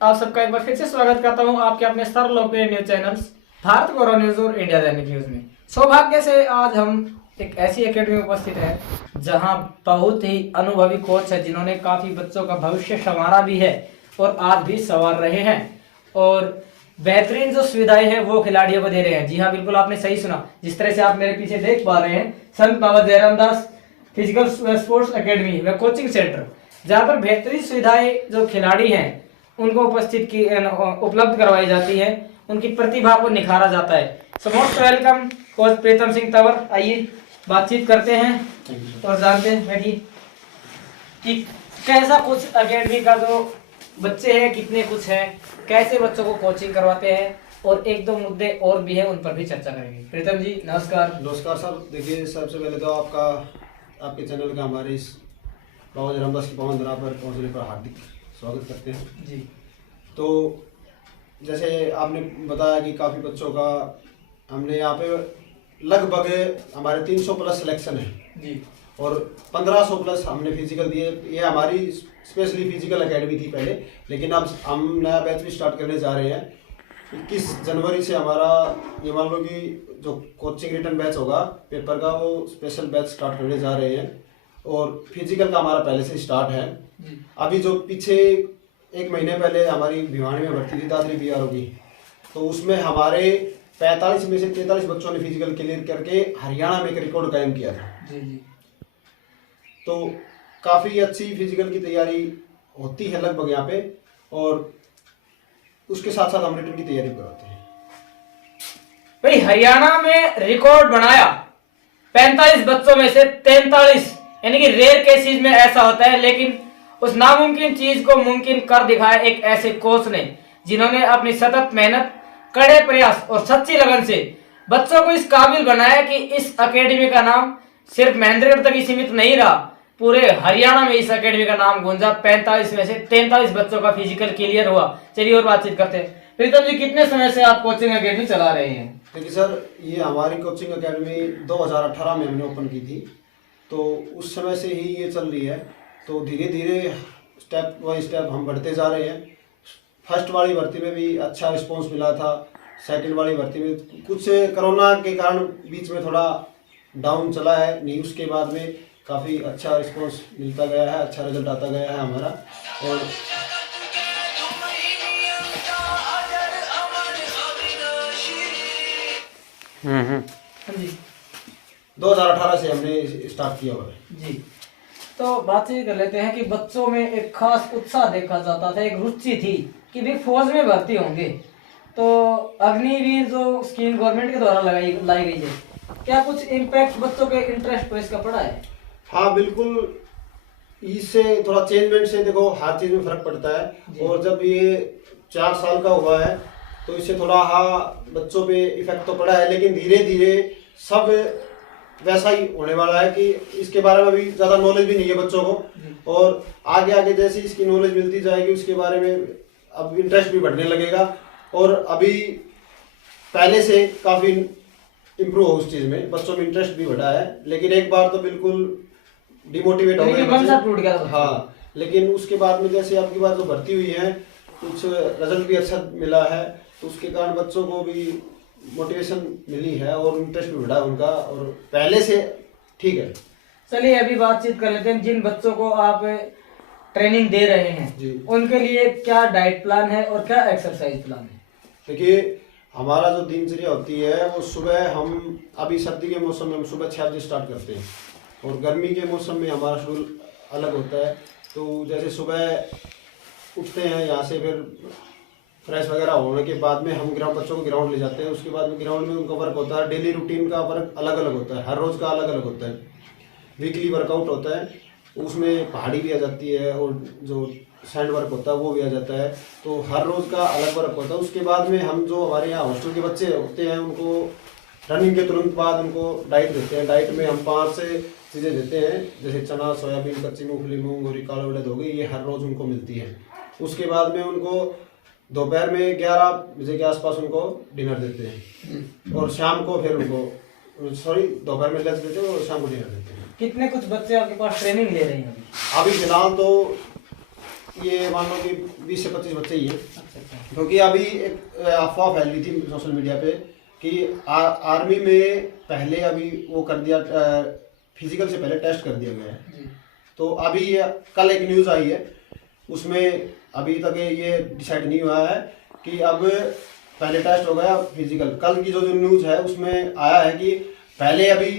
आप सबका एक बार फिर से स्वागत करता हूं आपके अपने सर्वलोकप्रिय न्यूज चैनल्स भारत गौरव न्यूज और इंडिया दैनिक न्यूज में। सौभाग्य से आज हम एक ऐसी एकेडमी में उपस्थित है जहां बहुत ही अनुभवी कोच है जिन्होंने काफी बच्चों का भविष्य संवारा भी है और आज भी संवार रहे हैं और बेहतरीन जो सुविधाएं हैं वो खिलाड़ियों को दे रहे हैं। जी हाँ, बिल्कुल आपने सही सुना। जिस तरह से आप मेरे पीछे देख पा रहे हैं, संत बाबा जयराम दास फिजिकल स्पोर्ट्स एकेडमी व कोचिंग सेंटर, जहाँ पर बेहतरीन सुविधाएं जो खिलाड़ी हैं उनको उपलब्ध करवाई जाती है, उनकी प्रतिभा को निखारा जाता है। So most welcome coach Pritam Singh Tanwar. आइए बातचीत करते हैं और जानते हैं बैठिए कि कैसा कुछ एकेडमी का जो बच्चे हैं कितने कुछ हैं, कैसे बच्चों को कोचिंग करवाते हैं और एक दो मुद्दे और भी हैं उन पर भी चर्चा करेंगे। प्रीतम जी नमस्कार। नमस्कार सर। देखिए, सबसे पहले तो आपके चैनल का हमारे इस बाबा जयराम दास की पावन धरा पर पहुंचने पर हार्दिक स्वागत करते हैं जी। तो जैसे आपने बताया कि काफ़ी बच्चों का हमने यहाँ पे लगभग हमारे 300 प्लस सिलेक्शन है जी और 1500 प्लस हमने फिजिकल दिए। ये हमारी स्पेशली फिजिकल एकेडमी थी पहले, लेकिन अब हम नया बैच भी स्टार्ट करने जा रहे हैं। 21 जनवरी से हमारा ये मान लो कि जो कोचिंग रिटर्न बैच होगा पेपर का, वो स्पेशल बैच स्टार्ट करने जा रहे हैं और फिजिकल का हमारा पहले से स्टार्ट है। अभी जो पीछे एक महीने पहले हमारी भिवानी में भर्ती थी दादरी बीआरओ की, तो उसमें हमारे 45 में से 43 बच्चों ने फिजिकल क्लियर करके हरियाणा में एक रिकॉर्ड कायम किया था। जी जी। तो काफ़ी अच्छी फिजिकल की तैयारी होती है लगभग यहाँ पे, और उसके साथ साथ हम रिटर्न की तैयारी करवाते हैं। भाई हरियाणा में रिकॉर्ड बनाया 45 बच्चों में से 43, यानी कि रेयर केसेस में ऐसा होता है, लेकिन उस नामुमकिन चीज को मुमकिन कर दिखाया एक ऐसे कोच ने जिन्होंने अपनी सतत मेहनत, कड़े प्रयास और सच्ची लगन से बच्चों को इस काबिल बनाया कि इस एकेडमी का नाम सिर्फ महेंद्रगढ़ तक ही सीमित नहीं रहा, पूरे हरियाणा में इस एकेडमी का नाम गूंजा। 45 में से 43 बच्चों का फिजिकल क्लियर हुआ। चलिए और बातचीत करते हैं। प्रीतम जी, कितने समय से आप कोचिंग एकेडमी चला रहे हैं? देखिए सर, ये हमारी कोचिंग एकेडमी 2018 में हमने ओपन की थी, तो उस समय से ही ये चल रही है। तो धीरे धीरे स्टेप बाई स्टेप हम बढ़ते जा रहे हैं। फर्स्ट वाली भर्ती में भी अच्छा रिस्पॉन्स मिला था, सेकंड वाली भर्ती में कुछ कोरोना के कारण बीच में थोड़ा डाउन चला है, नहीं उसके बाद में काफ़ी अच्छा रिस्पॉन्स मिलता गया है, अच्छा रिजल्ट आता गया है हमारा। और हाँ जी, 2018 से हमने स्टार्ट किया हुआ है जी। तो बातचीत कर लेते हैं कि बच्चों में एक खास उत्साह देखा जाता था, एक रुचि थी कि भी फौज में भर्ती होंगे। तो अग्निवीर जो स्कीम गवर्नमेंट के द्वारा लाई गई है, क्या कुछ इम्पैक्ट बच्चों के इंटरेस्ट पर इसका पड़ा है? हाँ बिल्कुल, इससे थोड़ा चेंजमेंट से देखो हर चीज़ में फर्क पड़ता है। और जब ये 4 साल का हुआ है तो इससे थोड़ा बच्चों पे इफेक्ट तो पड़ा है, लेकिन धीरे धीरे सब वैसा ही होने वाला है कि इसके बारे में अभी ज़्यादा नॉलेज भी नहीं है बच्चों को, और आगे आगे जैसे इसकी नॉलेज मिलती जाएगी उसके बारे में अब इंटरेस्ट भी बढ़ने लगेगा। और अभी पहले से काफ़ी इम्प्रूव हो उस चीज़ में, बच्चों में इंटरेस्ट भी बढ़ा है। लेकिन एक बार तो बिल्कुल डिमोटिवेट हो गए बच्चे। हाँ, लेकिन उसके बाद में जैसे आपकी बार जो भर्ती हुई है, कुछ रिजल्ट भी अच्छा मिला है, तो उसके कारण बच्चों को भी मोटिवेशन मिली है और इंटरेस्ट भी बढ़ा है उनका, और पहले से ठीक है। चलिए अभी बातचीत कर लेते हैं। जिन बच्चों को आप ट्रेनिंग दे रहे हैं जी, उनके लिए क्या डाइट प्लान है और क्या एक्सरसाइज प्लान है? देखिए, हमारा जो दिनचर्या होती है वो सुबह, हम अभी सर्दी के मौसम में हम सुबह 6 बजे स्टार्ट करते हैं, और गर्मी के मौसम में हमारा शेड्यूल अलग होता है। तो जैसे सुबह उठते हैं यहाँ से, फिर फ्रेश वगैरह होने के बाद में हम बच्चों को ग्राउंड ले जाते हैं। उसके बाद में ग्राउंड में उनका वर्क होता है, डेली रूटीन का वर्क अलग अलग होता है, हर रोज़ का अलग अलग होता है। वीकली वर्कआउट होता है, उसमें पहाड़ी भी आ जाती है और जो सैंड वर्क होता है वो भी आ जाता है। तो हर रोज़ का अलग वर्क होता है। उसके बाद में हम जो हमारे यहाँ हॉस्टल के बच्चे होते हैं उनको रनिंग के तुरंत बाद उनको डाइट देते हैं। डाइट में हम 5 से चीज़ें देते हैं, जैसे चना, सोयाबीन, कच्ची मूंगफली, मूंग और काला उड़द हो गई, ये हर रोज़ उनको मिलती है। उसके बाद में उनको दोपहर में 11 बजे के आसपास उनको डिनर देते हैं, और शाम को फिर उनको दोपहर में लंच देते हैं और शाम को डिनर देते हैं। कितने कुछ बच्चे आपके पास ट्रेनिंग ले रहे हैं? अभी फिलहाल तो ये मान लो कि 20 से 25 बच्चे ही हैं। अच्छा। क्योंकि अभी एक अफवाह फैल रही थी सोशल मीडिया पे कि आर्मी में पहले अभी वो कर दिया, फिजिकल से पहले टेस्ट कर दिया गया है। जी। तो अभी कल एक न्यूज़ आई है, उसमें अभी तक ये डिसाइड नहीं हुआ है कि अब पहले टेस्ट हो गया फिजिकल। कल की जो न्यूज़ है उसमें आया है कि पहले अभी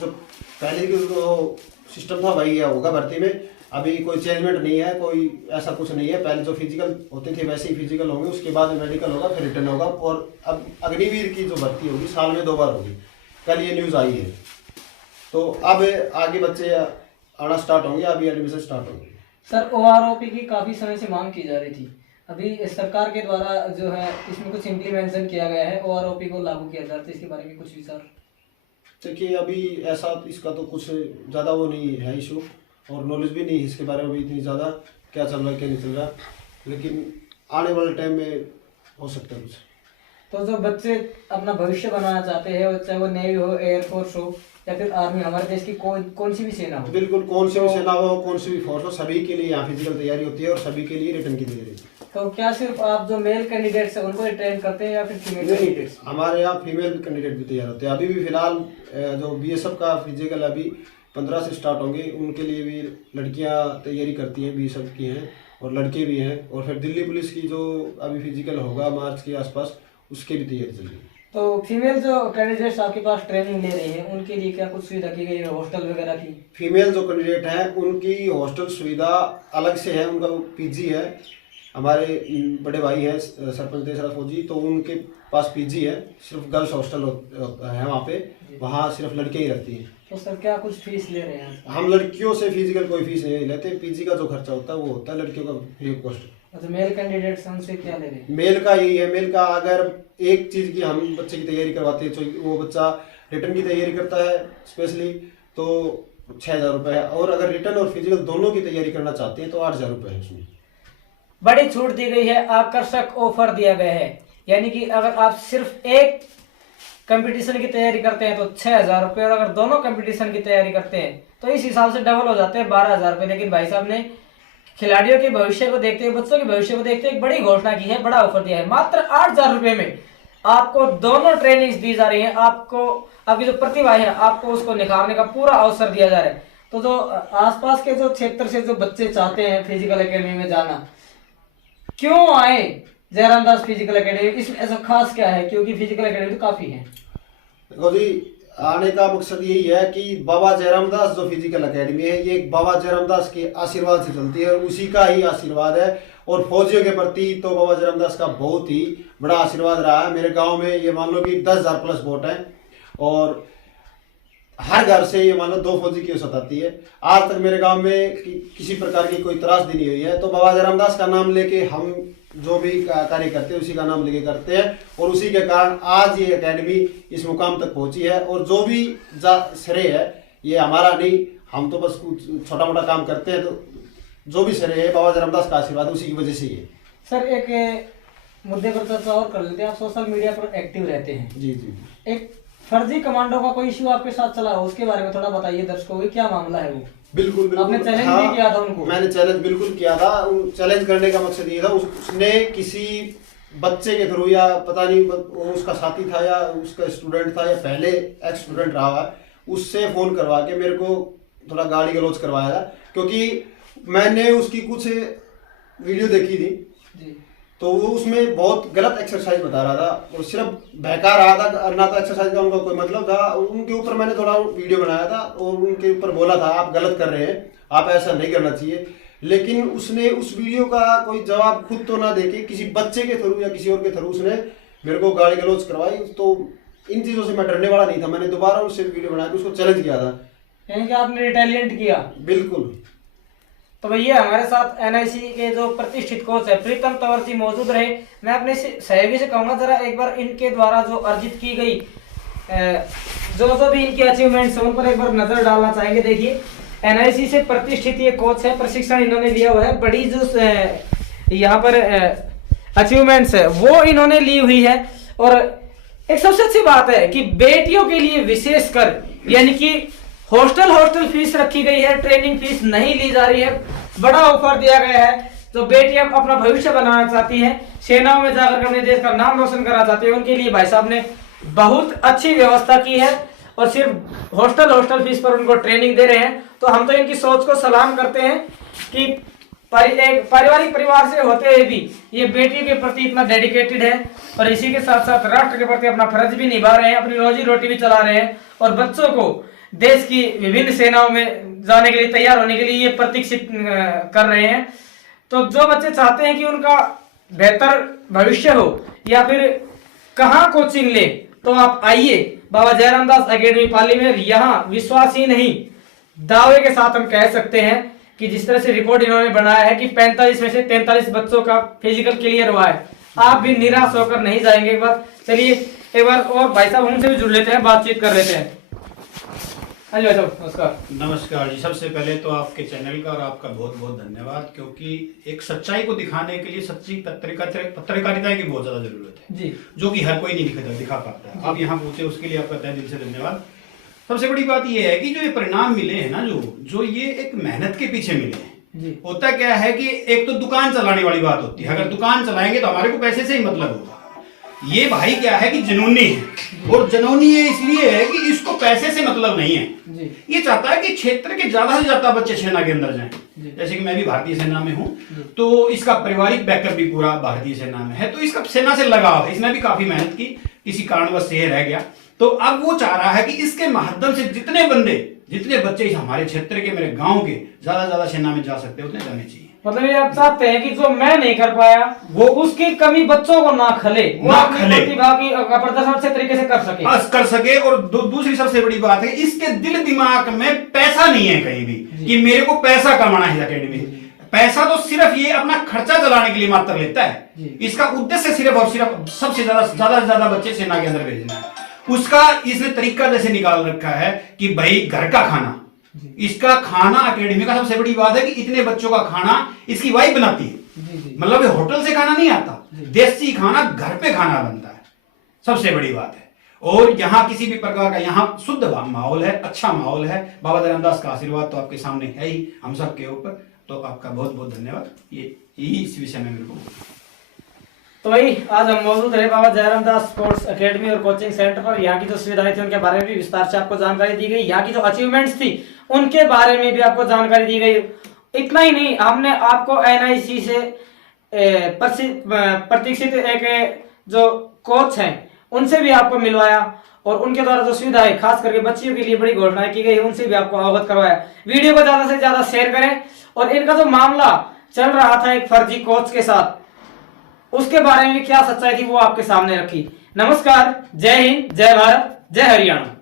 जो पहले की जो सिस्टम था वही होगा भर्ती में, अभी कोई चेंजमेंट नहीं है, कोई ऐसा कुछ नहीं है। पहले जो फिजिकल होते थे वैसे ही फिजिकल होंगे, उसके बाद मेडिकल होगा, फिर रिटर्न होगा। और अब अग्निवीर की जो भर्ती होगी साल में 2 बार होगी। कल ये न्यूज़ आई है। तो अब आगे बच्चे आना स्टार्ट होंगे, अभी एडमिशन स्टार्ट होंगे। सर OROP की काफी समय से मांग की जा रही थी, अभी सरकार के द्वारा जो है इसमें कुछ इम्प्लीमेंटेशन किया गया है, OROP को लागू किया जा रहा है, इसके बारे में कुछ विचार? देखिए अभी ऐसा इसका तो कुछ ज़्यादा वो नहीं है इशू, और नॉलेज भी नहीं है इसके बारे में भी इतनी ज़्यादा, क्या चल रहा है क्या नहीं चल रहा, लेकिन आने वाले टाइम में हो सकता है कुछ। तो जो बच्चे अपना भविष्य बनाना चाहते हैं, चाहे वो नेवी हो, एयरफोर्स हो या फिर आर्मी, हमारे देश की कौन सी भी सेना हो, बिल्कुल कौन सी भी सेना हो, कौन सी भी फोर्स हो, सभी के लिए यहाँ फिजिकल तैयारी होती है और सभी के लिए रिटर्न की तैयारी होती है। तो क्या सिर्फ आप जो मेल कैंडिडेट्स हैं उनको ट्रेन करते हैं या फिर फीमेल कैंडिडेट्स? हमारे यहाँ फीमेल कैंडिडेट भी तैयार होते हैं। अभी भी फिलहाल जो BSF का फिजिकल अभी 15 से स्टार्ट होंगे, उनके लिए भी लड़कियाँ तैयारी करती हैं, BSF की हैं, और लड़के भी हैं। और फिर दिल्ली पुलिस की जो अभी फिजिकल होगा मार्च के आसपास, उसके भी तैयारी चल रही है। तो फीमेल जो कैंडिडेट्स आपके पास ट्रेनिंग ले रही हैं उनके लिए क्या कुछ सुविधा की गई है, हॉस्टल वगैरह की? फीमेल जो कैंडिडेट हैं उनकी हॉस्टल सुविधा अलग से है, उनका PG है। हमारे बड़े भाई हैं सरपंच देशराज फौजी, तो उनके पास PG है, सिर्फ गर्ल्स हॉस्टल है वहाँ पे, वहाँ सिर्फ लड़कियाँ ही रहती हैं। तो सर क्या कुछ फीस ले रहे हैं? हम लड़कियों से फिजिकल कोई फीस नहीं लेते, PG का जो खर्चा होता है वो होता है लड़कियों का फ्री ऑफ कॉस्ट। अच्छा, मेल कैंडिडेट्स उनसे क्या ले रहे हैं? मेल का यही है, मेल का अगर एक चीज़ की हम बच्चे की तैयारी करवाते हैं, तो वो बच्चा रिटर्न की तैयारी करता है स्पेशली, तो 6,000 रुपये है, और अगर रिटर्न और फिजिकल दोनों की तैयारी करना चाहते हैं तो 8,000 रुपये है उसमें। बड़ी छूट दी गई है, आकर्षक ऑफर दिया गया है, यानी कि अगर आप सिर्फ एक कंपटीशन की तैयारी करते हैं तो 6,000 रुपये, और अगर दोनों कंपटीशन की तैयारी करते हैं तो इस हिसाब से डबल हो जाते हैं 12,000 रुपये। लेकिन भाई साहब ने खिलाड़ियों के भविष्य को देखते हुए, बच्चों के भविष्य को देखते हुए एक बड़ी घोषणा की है, बड़ा ऑफर दिया है। मात्र 8,000 रुपये में आपको दोनों ट्रेनिंग्स दी जा रही है, आपको आपकी जो प्रतिभा है आपको उसको निखारने का पूरा अवसर दिया जा रहा है। तो जो आसपास के जो क्षेत्र से जो बच्चे चाहते हैं फिजिकल एकेडमी में जाना, क्यों आए जयराम दास फिजिकल एकेडमी? इसमें ऐसा खास क्या है, क्योंकि फिजिकल एकेडमी तो काफी है। देखो जी, आने का मकसद यही है कि बाबा जयराम दास जो फिजिकल एकेडमी है, ये बाबा जयराम दास के आशीर्वाद से चलती है, उसी का ही आशीर्वाद है। और फौजियों के प्रति तो बाबा जयराम दास का बहुत ही बड़ा आशीर्वाद रहा है। मेरे गांव में ये मान लो कि 10,000 प्लस वोट है, और हर घर से ये मान लो 2 फौजी की औसत आती है। आज तक मेरे गांव में किसी प्रकार की कोई त्रासदी नहीं हुई है। तो बाबा जयराम दास का नाम लेके हम जो भी कार्य करते हैं उसी का नाम लेके करते हैं, और उसी के कारण आज ये एकेडमी इस मुकाम तक पहुंची है। और जो भी श्रेय है ये हमारा नहीं, हम तो बस कुछ छोटा मोटा काम करते हैं, तो जो भी श्रेय है बाबा जयराम दास का आशीर्वाद उसी की वजह से ही है। सर एक मुद्दे पर चर्चा और कर लेते हैं, आप सोशल मीडिया पर एक्टिव रहते हैं। जी जी। एक फर्जी कमांडो का कोई इश्यू आपके साथ चला हो, उसके बारे में थोड़ा बताइए दर्शकों को, क्या मामला है वो? बिल्कुल बिल्कुल, आपने चैलेंज भी किया था उनको? मैंने चैलेंज बिल्कुल किया था। चैलेंज करने का मकसद ये था, उसने किसी बच्चे के थ्रू, या पता नहीं वो उसका साथी था या उसका स्टूडेंट था या पहले एक्स स्टूडेंट रहा है, उससे फोन करवा के मेरे को थोड़ा गाली गलौज करवाया था। क्योंकि मैंने उसकी कुछ वीडियो देखी थी जी, तो वो उसमें बहुत गलत एक्सरसाइज बता रहा था, और सिर्फ बहका रहा था, ना तो एक्सरसाइज का उनका कोई मतलब था। उनके ऊपर मैंने थोड़ा वीडियो बनाया था और उनके ऊपर बोला था आप गलत कर रहे हैं, आप ऐसा नहीं करना चाहिए। लेकिन उसने उस वीडियो का कोई जवाब खुद तो ना देके किसी बच्चे के थ्रू या किसी और के थ्रू उसने मेरे को गाली गलौज करवाई। तो इन चीज़ों से मैं डरने वाला नहीं था, मैंने दोबारा उससे वीडियो बना के उसको चैलेंज किया था। यानी कि आपने रिटेलिएट किया? बिल्कुल। तो भैया हमारे साथ NIC के जो प्रतिष्ठित कोच है प्रीतम तंवर जी मौजूद रहे। मैं अपने सहयोगी से कहूँगा जरा एक बार इनके द्वारा जो अर्जित की गई जो भी इनकी अचीवमेंट्स है उन पर एक बार नजर डालना चाहेंगे। देखिए NIC से प्रतिष्ठित ये कोच है, प्रशिक्षण इन्होंने लिया हुआ है, बड़ी जो यहाँ पर अचीवमेंट्स है वो इन्होंने ली हुई है। और एक सबसे अच्छी बात है कि बेटियों के लिए विशेषकर यानी कि हॉस्टल फीस रखी गई है, ट्रेनिंग फीस नहीं ली जा रही है, बड़ा ऑफर दिया गया है। जो बेटियां अपना भविष्य बनाना चाहती हैं, सेनाओं में जाकर अपने देश का नाम रोशन करना चाहती है, उनके लिए भाई साहब ने बहुत अच्छी व्यवस्था की है और सिर्फ हॉस्टल फीस पर उनको ट्रेनिंग दे रहे हैं। तो हम तो इनकी सोच को सलाम करते हैं कि एक पारिवारिक परिवार से होते हुए भी ये बेटी के प्रति इतना डेडिकेटेड है और इसी के साथ साथ राष्ट्र के प्रति अपना फर्ज भी निभा रहे हैं, अपनी रोजी रोटी भी चला रहे हैं और बच्चों को देश की विभिन्न सेनाओं में जाने के लिए तैयार होने के लिए ये प्रशिक्षित कर रहे हैं। तो जो बच्चे चाहते हैं कि उनका बेहतर भविष्य हो या फिर कहाँ कोचिंग ले, तो आप आइए बाबा जयराम दास अकेडमी पाली में। यहाँ विश्वास ही नहीं, दावे के साथ हम कह सकते हैं कि जिस तरह से रिपोर्ट इन्होंने बनाया है कि 45 में से 43 बच्चों का फिजिकल क्लियर हुआ है, आप भी निराश होकर नहीं जाएंगे। एक बार चलिए एक बार और भाई साहब हमसे भी जुड़ लेते हैं, बातचीत कर लेते हैं। हाँ जी भाई साहब नमस्कार। नमस्कार जी। सबसे पहले तो आपके चैनल का और आपका बहुत बहुत धन्यवाद, क्योंकि एक सच्चाई को दिखाने के लिए सच्ची पत्रकारिता की बहुत ज्यादा जरूरत है जी, जो कि हर कोई नहीं दिखा पाता है। आप यहाँ पहुंचे उसके लिए आपका तहे दिल से धन्यवाद। सबसे बड़ी बात यह है कि जो ये परिणाम मिले हैं ना, जो ये एक मेहनत के पीछे मिले हैं। जी। होता क्या है कि एक तो दुकान चलाने वाली बात होती है, अगर दुकान चलाएंगे तो हमारे को पैसे से ही मतलब होगा। ये भाई क्या है कि जुनूनी है, और जुनूनी ये इसलिए है कि इसको पैसे से मतलब नहीं है। जी। ये चाहता है कि क्षेत्र के ज्यादा से ज्यादा बच्चे सेना के अंदर जाएं। जैसे कि मैं भी भारतीय सेना में हूं, तो इसका पारिवारिक बैकअप भी पूरा भारतीय सेना में है, तो इसका सेना से लगाव है। इसने भी काफी मेहनत की, किसी कारणवश से रह गया, तो अब वो चाह रहा है कि इसके माध्यम से जितने बच्चे इस हमारे क्षेत्र के, मेरे गांव के ज्यादा सेना में जा सकते हैं उतने जाने चाहिए। मतलब ये आप चाहते हैं कि जो मैं नहीं कर पाया वो उसकी कमी बच्चों को ना खले, वो अपनी प्रतिभा की प्रदर्शन अच्छे तरीके से कर सके। और दूसरी सबसे बड़ी बात है, इसके दिल दिमाग में पैसा नहीं है कहीं भी कि मेरे को पैसा कमाना है अकेडमी। पैसा तो सिर्फ ये अपना खर्चा चलाने के लिए मात्र लेता है। इसका उद्देश्य सिर्फ और सिर्फ सबसे ज्यादा बच्चे सेना के अंदर भेजना है। उसका इसने तरीका जैसे निकाल रखा है कि भाई घर का खाना, इसका खाना अकेडमी का सबसे बड़ी बात है कि इतने बच्चों का खाना इसकी वाइफ बनाती है। मतलब होटल से खाना नहीं आता, देसी खाना घर पे खाना बनता है, सबसे बड़ी बात है। और यहाँ किसी भी प्रकार का यहाँ शुद्ध माहौल है, अच्छा माहौल है। बाबा जयराम दास का आशीर्वाद तो आपके सामने है ही, हम सब के ऊपर। तो आपका बहुत बहुत धन्यवाद। यही इस विषय में मेरे को। तो भाई आज हम मौजूद रहे बाबा जयराम दास स्पोर्ट्स एकेडमी और कोचिंग सेंटर पर। यहाँ की जो सुविधाएं थी उनके बारे में भी विस्तार से आपको जानकारी दी गई, यहाँ की जो अचीवमेंट्स थी उनके बारे में भी आपको जानकारी दी गई। इतना ही नहीं, हमने आपको NIC से प्रशिक्षित एक जो कोच हैं उनसे भी आपको मिलवाया और उनके द्वारा जो सुविधाएं खास करके बच्चियों के लिए बड़ी घोषणाएं की गई उनसे भी आपको अवगत करवाया। वीडियो को ज्यादा से ज्यादा शेयर करें। और इनका जो मामला चल रहा था एक फर्जी कोच के साथ, उसके बारे में क्या सच्चाई थी वो आपके सामने रखी। नमस्कार, जय हिंद, जय भारत, जय हरियाणा।